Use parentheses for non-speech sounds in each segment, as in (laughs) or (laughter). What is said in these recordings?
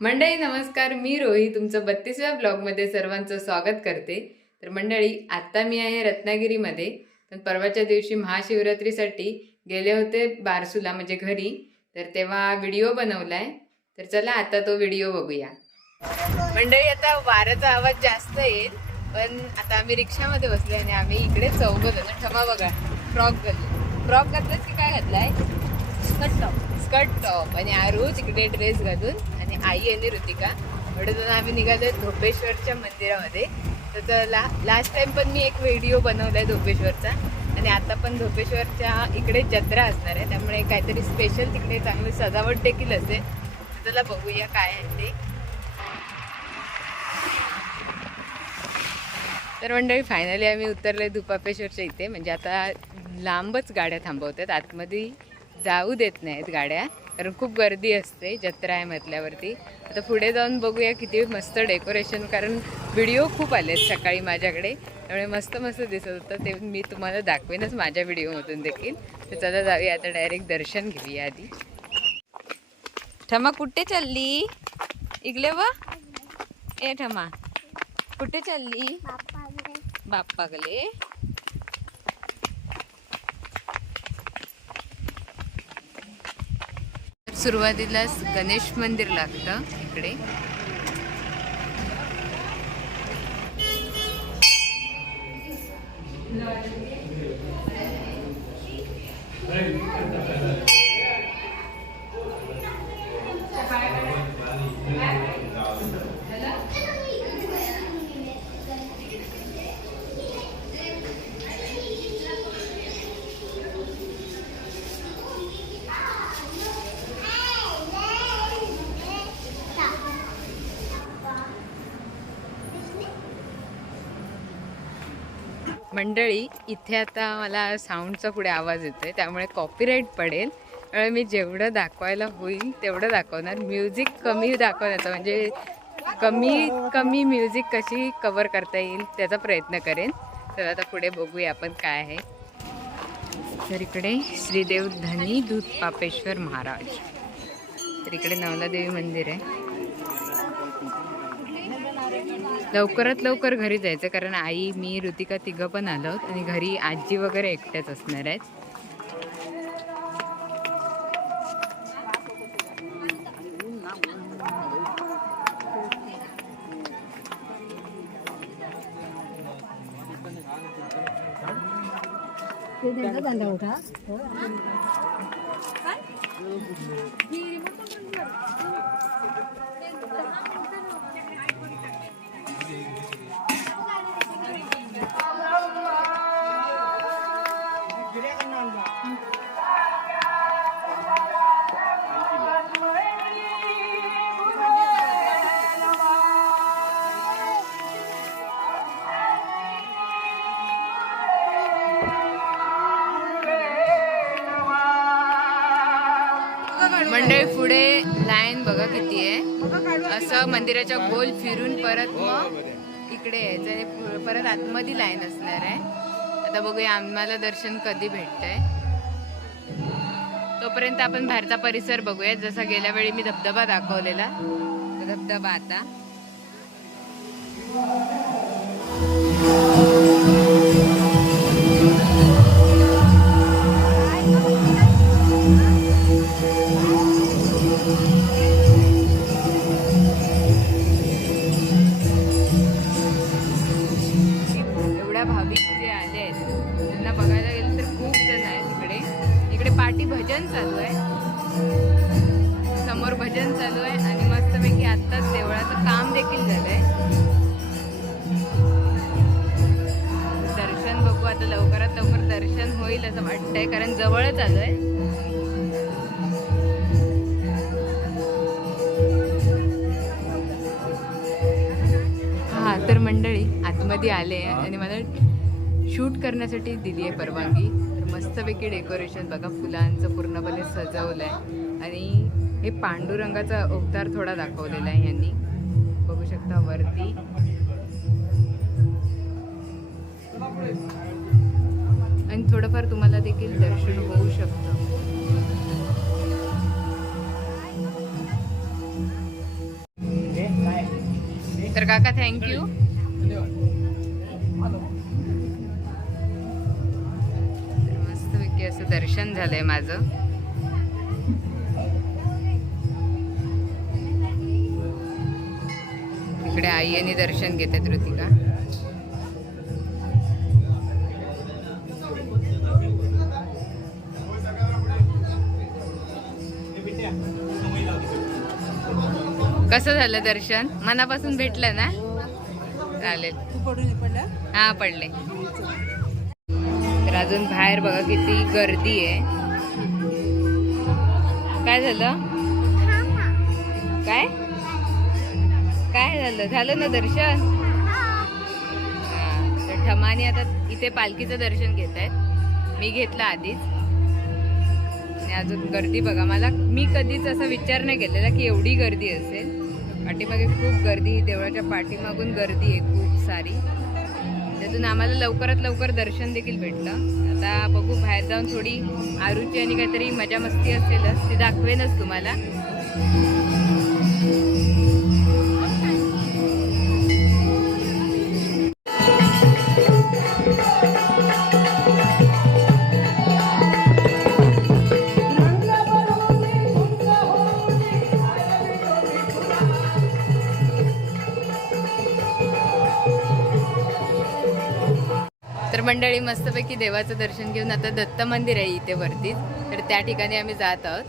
मंडळी नमस्कार. मी रोही तुमचं बत्तीसव्या ब्लॉगमध्ये सर्वांचं स्वागत करते. तर मंडळी आत्ता मी आहे रत्नागिरीमध्ये. पण परवाच्या दिवशी महाशिवरात्रीसाठी गेले होते बारसूला म्हणजे घरी. तर तेव्हा व्हिडिओ बनवलाय. तर चला आता तो व्हिडिओ बघूया. मंडळी आता वाराचा आवाज जास्त येईल पण आता आम्ही रिक्षामध्ये बसलो आणि आम्ही इकडे चौघ जण ठमा बघा फ्रॉक घालू. फ्रॉक घातलास की काय घातलाय? Skirt top. Skirt top. आणि आरू तिकडे ड्रेस घालून आणि आई आणि ऋतिका. म्हणून आम्ही निघालो धोपेश्वरच्या मंदिरामध्ये. तर त्याला लास्ट टाइम पण मी एक व्हिडिओ बनवलाय धोपेश्वरचा. आणि आता पण धोपेश्वरच्या इकडे जत्रा असणार आहे. त्यामुळे काहीतरी स्पेशल तिकडे चांगली सजावट देखील असेल. तर त्याला बघूया काय आहे ते. तर मंडळी फायनली आम्ही उतरले धुपापेश्वरच्या इथे. म्हणजे आता लांबच गाड्या थांबवतात. आतमध्ये जाऊ देत नाहीत गाड्या. कारण खूप गर्दी असते जत्रा आहे म्हटल्यावरती आता पुढे जाऊन बघूया किती मस्त डेकोरेशन. कारण व्हिडिओ खूप आलेत सकाळी माझ्याकडे. त्यामुळे मस्त मस्त दिसत होतं. ते मी तुम्हाला दाखवेनच माझ्या व्हिडिओमधून देखील. तर चला जाऊया आता डायरेक्ट दर्शन घेऊया आधी. ठमा कुठे चालली? इगले व? ए ठमा. कुठे चालली? बाप्पागले सुरुवातीलाच गणेश मंदिर लागतं इकडे. मंडळी इथे आता मला साऊंडचा पुढे आवाज येतो आहे त्यामुळे कॉपीराईट पडेल. त्यामुळे मी जेवढं दाखवायला होईल तेवढं दाखवणार. म्युझिक कमी दाखवण्याचं म्हणजे कमी कमी म्युझिक कशी कवर करता येईल त्याचा प्रयत्न करेन. तर आता पुढे बघूया आपण काय आहे. तर इकडे श्रीदेव धनी दूध पापेश्वर महाराज. तर इकडे नवलादेवी मंदिर आहे. लवकरात लवकर घरी जायचं कारण आई मी ऋतिका तिघं पण आलो आणि घरी आजी वगैरे एकट्याच असणार आहेत. मंडळी पुढे लाईन बघा किती आहे. असं मंदिराच्या गोल फिरून परत मग इकडे यायचं परत आतमध्ये लाईन असणार आहे. आता बघूया आम्हाला दर्शन कधी भेटतंय. तोपर्यंत आपण बाहेरचा परिसर बघूया. जसा गेल्या वेळी मी धबधबा दाखवलेला. धबधबा आता. कारण चालू आहे. हा तर मंडळी आतमध्ये आले आणि मला शूट करण्यासाठी दिली आहे परवानगी. तर मस्तपैकी डेकोरेशन बघा फुलांचं पूर्णपणे सजवलं आहे आणि हे पांडुरंगाचा अवतार थोडा दाखवलेला आहे यांनी. बघू शकता वरती. थोडंफार तुम्हाला देखील दर्शन होऊ शकतं. तर काका थँक्यू तर मस्तपैकी असं दर्शन झालंय माझं. इकडे आई आणि दर्शन घेतात ऋतिका. कसं झालं दर्शन? मनापासून भेटलं ना? चालेल. हा पडले. तर अजून बाहेर बघा किती गर्दी आहे. काय झालं? काय? काय झालं? झालं ना दर्शन? हा, तर ठमाने आता इथे पालखीचं दर्शन घेत आहेत. मी घेतलं आधीच. आणि अजून गर्दी बघा. मला मी कधीच असा विचार नाही केलेला की एवढी गर्दी असेल. पाठीमागे खूप गर्दी देवळाच्या पाठीमागून गर्दी आहे खूप सारी. त्यातून आम्हाला लवकरात लवकर दर्शन देखील भेटलं. आता बघू बाहेर जाऊन थोडी आरूची आणि काहीतरी मजा मस्ती असेलच ती दाखवेनच तुम्हाला. मंडळी मस्तपैकी देवाचं दर्शन घेऊन आता दत्त मंदिर आहे इथे वरतीच. तर त्या ठिकाणी आम्ही जात आहोत.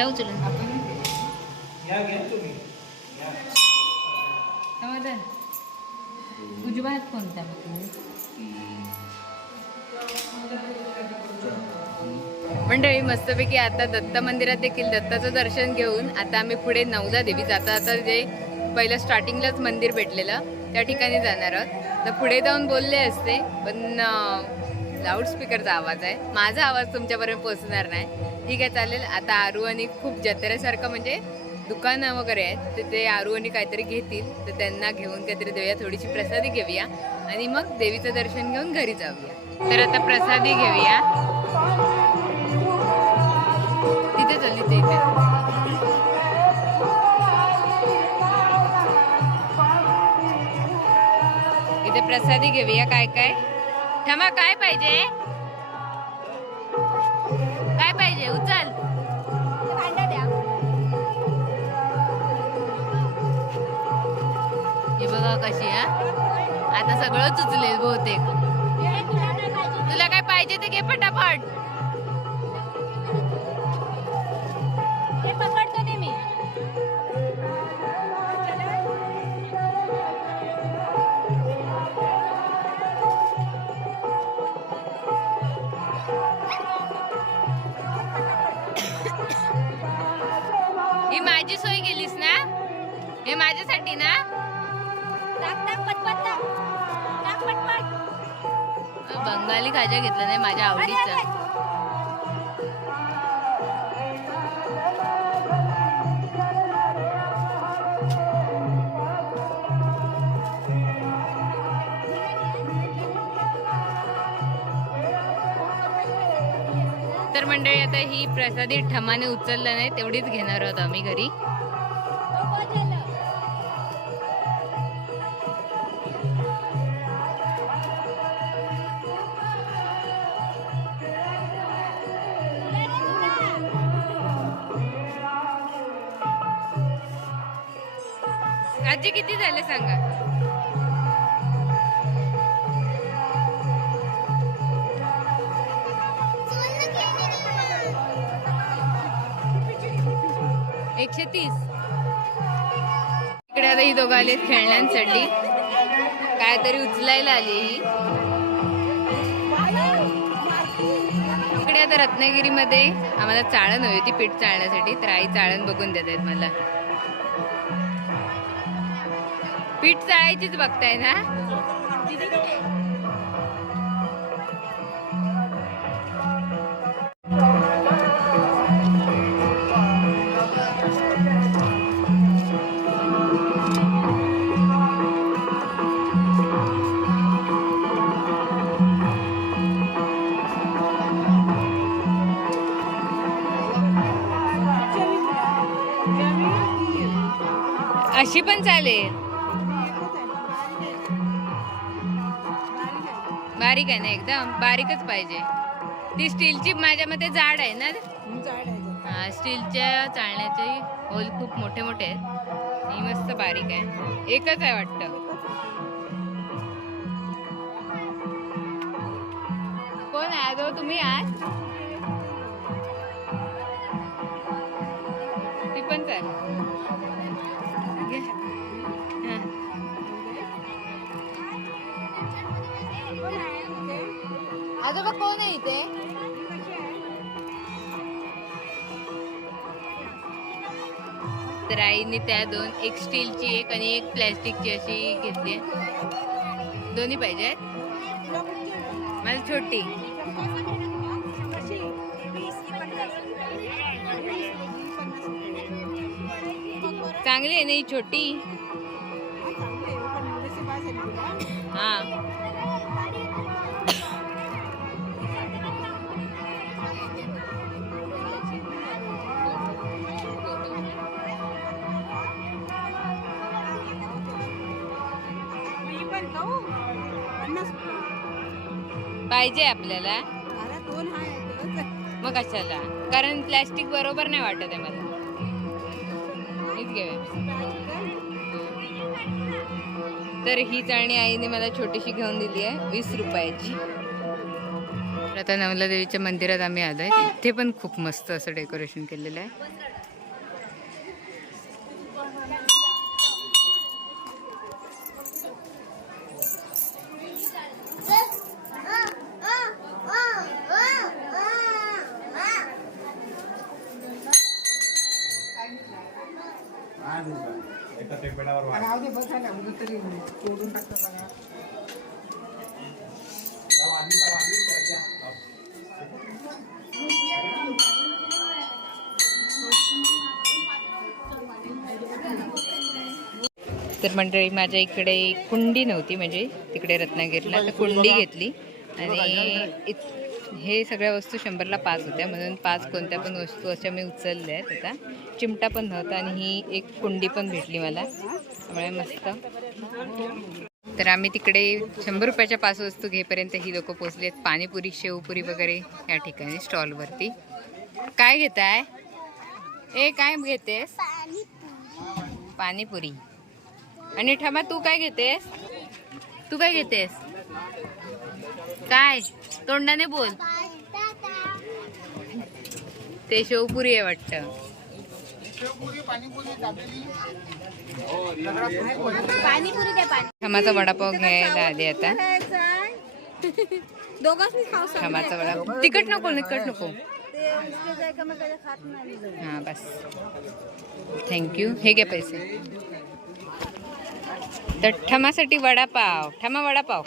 घ्या उचलून. उजवा हात कोणता मंडळी मस्तपैकी आता दत्त मंदिरात देखील दत्ताचं दर्शन घेऊन आता आम्ही पुढे नवदा देवी जाता आता जे पहिलं स्टार्टिंगलाच मंदिर भेटलेलं त्या ठिकाणी जाणार आहोत. तर पुढे जाऊन बोलले असते पण लाऊडस्पीकरचा आवाज आहे. माझा आवाज तुमच्यापर्यंत पोहोचणार नाही. ठीक आहे चालेल. आता आरू आणि खूप जत्रेसारखं म्हणजे दुकानं वगैरे आहेत तर ते आरू आणि काहीतरी घेतील. तर त्यांना घेऊन काहीतरी देऊया थोडीशी प्रसादी घेऊया. आणि मग देवीचं दर्शन घेऊन घरी जाऊया. तर आता प्रसादी घेऊया. तिथे चल तिथे इथे. इथे प्रसादी घेऊया काय काय? ठमा काय पाहिजे? हे हा? आता सगळं चुचले बहुतेक. तुला काय पाहिजे ते घे पटापट. बंगाली खाजा नाही माझ्या आवडीचा. तर मंडळी आता ही प्रसादी ठमाने उचललं नाही तेवढीच घेणार आहोत आम्ही घरी. आजी सांगा. एकशे तीस. इकडे आता ही दोघं आली खेळण्यासाठी. काय तरी उचलायला आली ही. इकडे आता रत्नागिरीमध्ये आम्हाला चाळण हवी होती पीठ चाळण्यासाठी तर आई चाळण बघून देत आहेत मला. पीठ चाळायचीच बघताय ना? अशी पण चालेल. बारीक आहे ना एकदम? बारीकच पाहिजे. ती स्टीलची माझ्या मते जाड आहे ना? हा स्टीलच्या चाळण्याचे होल खूप मोठे मोठे आहेत. ही मस्त बारीक आहे. एकच आहे वाटतं. कोण आहे तुम्ही आज ती पण चालेल आजोबा कोण आहे इथे? तर आईने त्या दोन एक स्टीलची एक आणि एक प्लॅस्टिकची अशी घेतली दोन्ही पाहिजे मला छोटी. चांगली आहे ना ही छोटी? हा. पाहिजे आपल्याला. मग कशाला? कारण प्लॅस्टिक बरोबर नाही वाटत आहे मला. हीच घेऊया तर ही चाळणी आईने मला छोटीशी घेऊन दिली आहे वीस रुपयाची. आता नवला देवीच्या मंदिरात आम्ही आलोय. तिथे पण खूप मस्त असं डेकोरेशन केलेलं आहे. तर मंडळी माझ्या इकडे कुंडी नव्हती म्हणजे तिकडे रत्नागिरीला. तर कुंडी घेतली. आणि इत- हे सगळ्या वस्तू शंभरला पाच होत्या. म्हणून पाच कोणत्या पण वस्तू अशा मी उचलल्या आहेत आता. चिमटा पण नव्हता आणि ही एक कुंडी पण भेटली मला. त्यामुळे मस्त. तर आम्ही तिकडे शंभर रुपयाच्या पाच वस्तू घेईपर्यंत ही लोक पोचली आहेत. पाणीपुरी शेवपुरी वगैरे या ठिकाणी स्टॉलवरती. काय घेताय? ए काय घेतेस? पाणीपुरी. आणि ठमा तू काय घेतेस? तू काय घेतेस? काय? तोंडाने बोल. ते शेवपुरी आहे वाटतं. ठमाचा वडापाव घ्यायला आले आता. (laughs) ठमाचा वडापाव. तिखट नको तिखट नको. हां बस. थँक्यू हे घे पैसे. तर ठमासाठी वडापाव. ठमा वडापाव.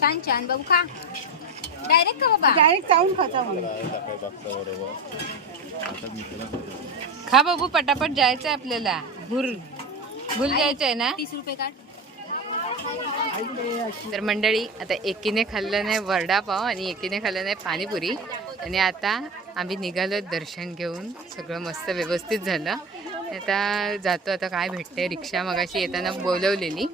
छान छान. बाबू खा. डायरेक्ट का बाबा. डायरेक्ट चावून खाता खा बाबू पटापट जायचं आहे आपल्याला. भूर भूल जायचं आहे ना? तीस रुपये काढ. तर मंडळी आता एकीने खाल्लं नाही वडापाव आणि एकीने खाल्लं नाही पाणीपुरी. आणि आता आम्ही निघालो दर्शन घेऊन. सगळं मस्त व्यवस्थित झालं. आता जातो आता काय भेटते रिक्षा मगाशी येताना बोलवलेली.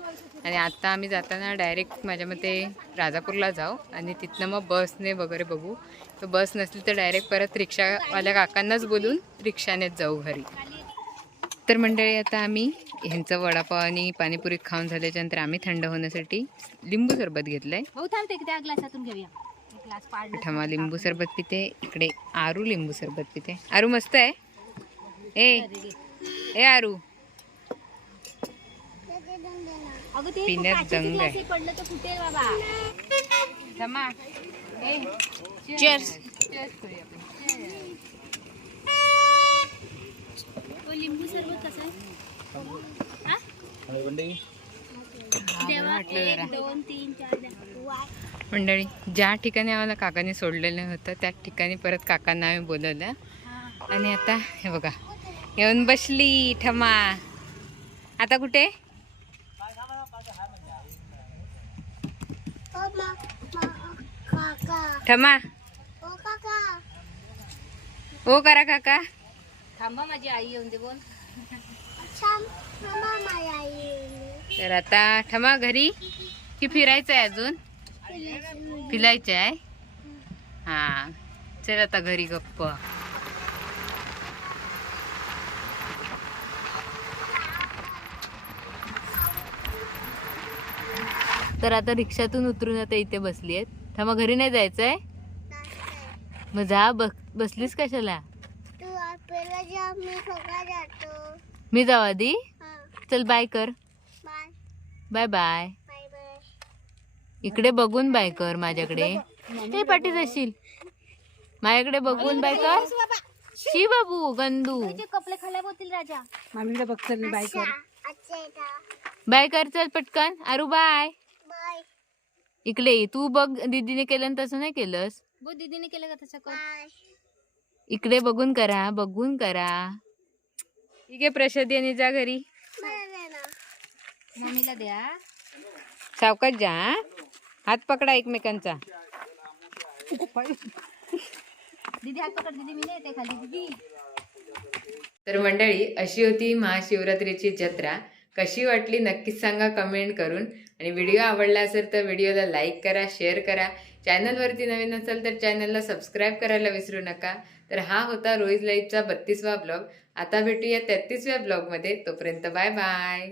आणि आता आम्ही जाताना डायरेक्ट माझ्या मते राजापूरला जाऊ. आणि तिथनं मग बसने वगैरे बघू. तर बस नसली तर डायरेक्ट परत रिक्षावाल्या काकांनाच बोलून रिक्षानेच जाऊ घरी. तर मंडळी आता आम्ही ह्यांचं वडापाव आणि पाणीपुरी खाऊन झाल्याच्यानंतर आम्ही थंड होण्यासाठी लिंबू सरबत ग्लास पाडलं ठमा लिंबू सरबत पिते. इकडे आरू लिंबू सरबत पिते. आरू मस्त आहे. ए ए आरू. अगं ते पिण्यात दंग आहे. पडलं तर फुटेल बाबा. ए. तो लिंबू सरबत कसं आहे? द्या. मंडळी ज्या ठिकाणी आम्हाला काकाने सोडलेलं होतं त्या ठिकाणी परत काकांना आम्ही बोलवलं. हा. आणि आता हे बघा. येऊन बसली ठमा. आता कुठे? ठमा. ओ करा काका. थांबा माझी आई येऊन दे बोल. तर आता ठमा घरी. की फिरायचं आहे अजून? फिरायचं आहे हा. चल आता घरी गप्प. तर आता रिक्षातून उतरून आता इथे बसली आहेत. ठमा घरी नाही जायचं आहे मग जा बस बसलीस कशाला? मी जाऊ आधी? चल बाय कर. बाय बाय इकडे बघून बाय कर माझ्याकडे. हे पाठी जाशील. माझ्याकडे बघून बाय कर. शी बाबू गंदू. कपडे खराब होतील राजा. मामीकडे बघ चल बाय कर. बाय कर चल पटकन. अरू बाय इकडे ये. तू बघ दीदीने केलं आणि तसं नाही केलंस. दीदीने केलं का तसं कर इकडे बघून करा बघून करा. ठीक आहे प्रसादी आणि जा घरी. मम्मीला द्या. सावकाश जा हा? हात पकडा एकमेकांचा. दीदी हात पकड. दीदी मी नाही येते खाली. दीदी. तर मंडळी अशी होती महाशिवरात्रीची जत्रा. कशी वाटली नक्कीच सांगा कमेंट करून. आणि व्हिडिओ आवडला असेल तर व्हिडिओला लाईक करा शेअर करा. चॅनलवरती नवीन असेल तर चॅनलला सबस्क्राईब करायला विसरू नका. तर हा होता रोईज लाईफचा बत्तीसवा ब्लॉग. आता भेटूया तेहतीसव्या ब्लॉगमध्ये. तोपर्यंत बाय बाय.